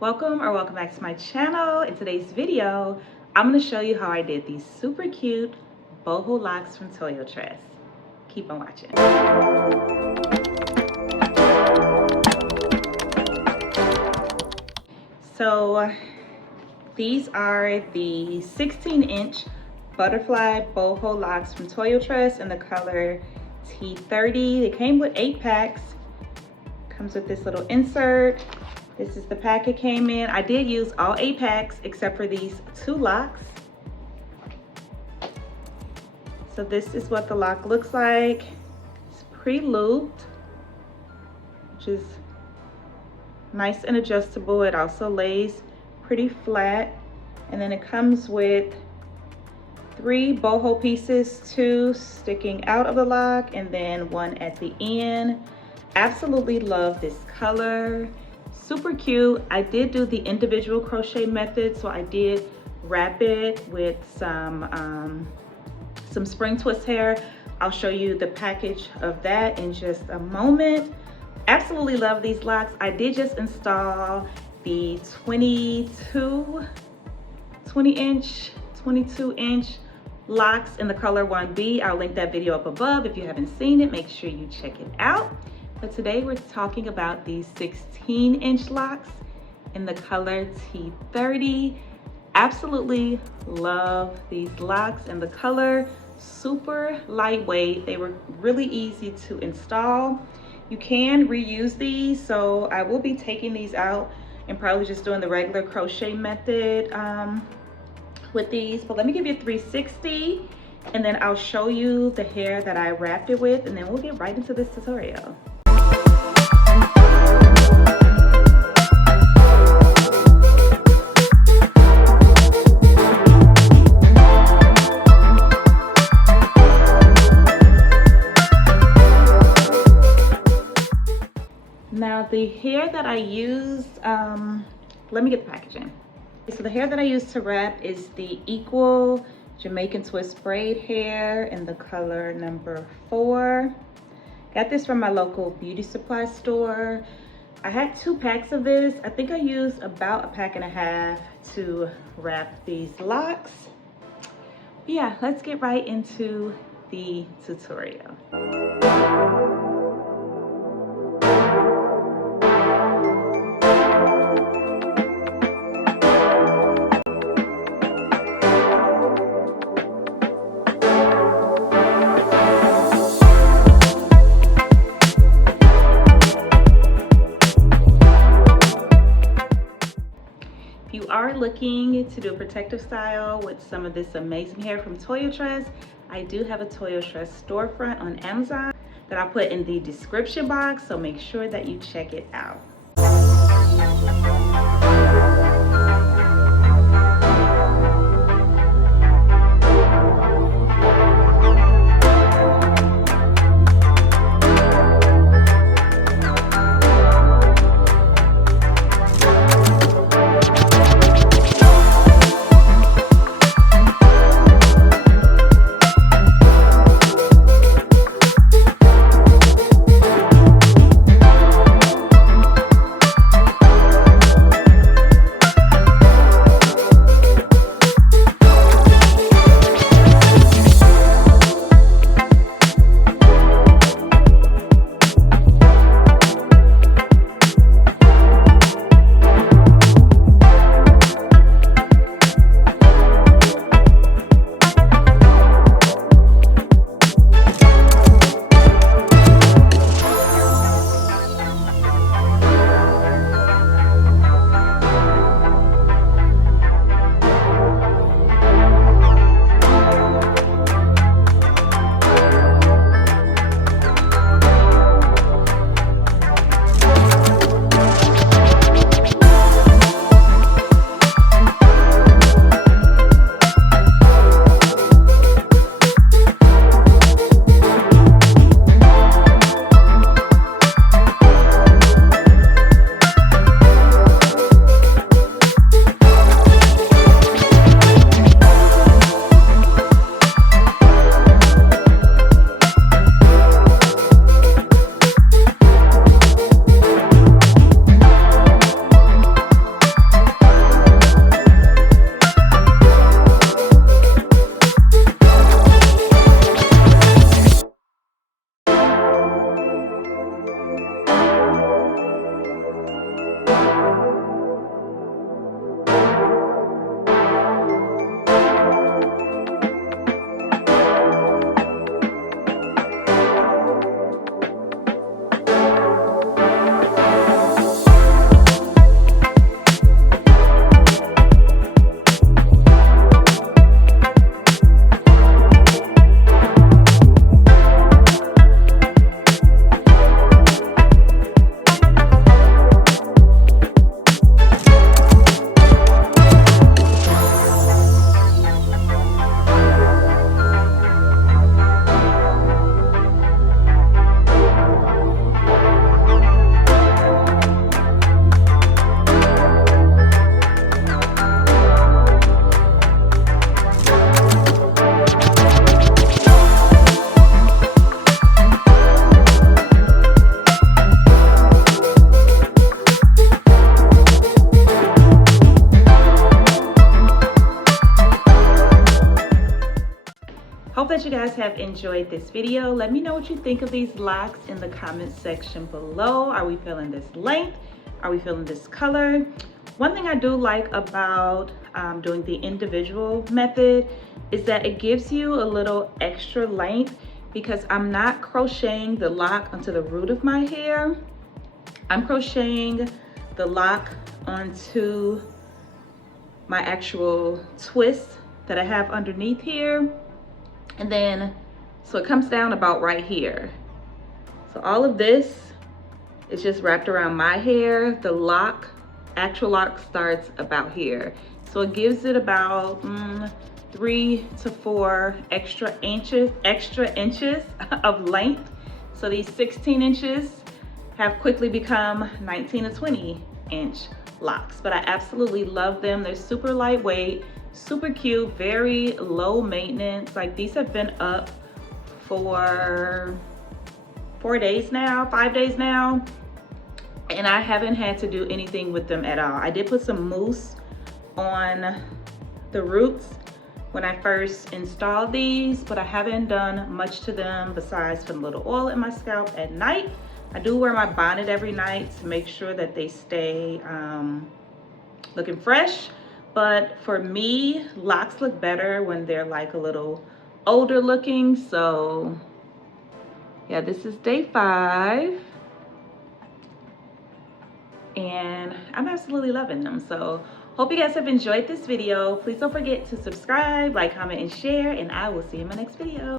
Welcome back to my channel. In today's video, I'm going to show you how I did these super cute boho locks from Toyotress. Keep on watching. So these are the 16-inch butterfly boho locks from Toyotress in the color T30. They came with 8 packs. Comes with this little insert. This is the pack it came in. I did use all 8 packs except for these 2 locks. So this is what the lock looks like. It's pre-looped, which is nice and adjustable. It also lays pretty flat. And then it comes with 3 boho pieces, 2 sticking out of the lock and then 1 at the end. Absolutely love this color. Super cute. I did do the individual crochet method, so I did wrap it with some spring twist hair. I'll show you the package of that in just a moment. Absolutely love these locks. I did just install the 22-inch locks in the color 1B. I'll link that video up above. If you haven't seen it, make sure you check it out. But today we're talking about these 16-inch locks in the color T30. Absolutely love these locks and the color. Super lightweight. They were really easy to install. You can reuse these, so I will be taking these out and probably just doing the regular crochet method with these. But let me give you a 360 and then I'll show you the hair that I wrapped it with, and then we'll get right into this tutorial. Now the hair that I used, let me get the packaging. So the hair that I used to wrap is the Equal Jamaican Twist braid hair in the color number 4. Got this from my local beauty supply store. I had 2 packs of this. I think I used about a pack and a half to wrap these locks. But yeah, let's get right into the tutorial. Looking to do a protective style with some of this amazing hair from Toyotress, I do have a Toyotress storefront on Amazon that I'll put in the description box, so make sure that you check it out. guys have enjoyed this video. Let me know what you think of these locks in the comment section below. Are we feeling this length? Are we feeling this color? One thing I do like about doing the individual method is that it gives you a little extra length because I'm not crocheting the lock onto the root of my hair. I'm crocheting the lock onto my actual twist that I have underneath here. And then, so it comes down about right here. So all of this is just wrapped around my hair. The lock, actual lock starts about here. So it gives it about 3 to 4 extra inches of length. So these 16 inches have quickly become 19 to 20 inch locks, but I absolutely love them. They're super lightweight, super cute, very low maintenance. Like these have been up for 4 days now, 5 days now, and I haven't had to do anything with them at all. I did put some mousse on the roots when I first installed these, but I haven't done much to them besides put a little oil in my scalp at night. I do wear my bonnet every night to make sure that they stay looking fresh. But for me, locks look better when they're like a little older looking. So yeah, this is day 5. And I'm absolutely loving them. So hope you guys have enjoyed this video. Please don't forget to subscribe, like, comment, and share. And I will see you in my next video.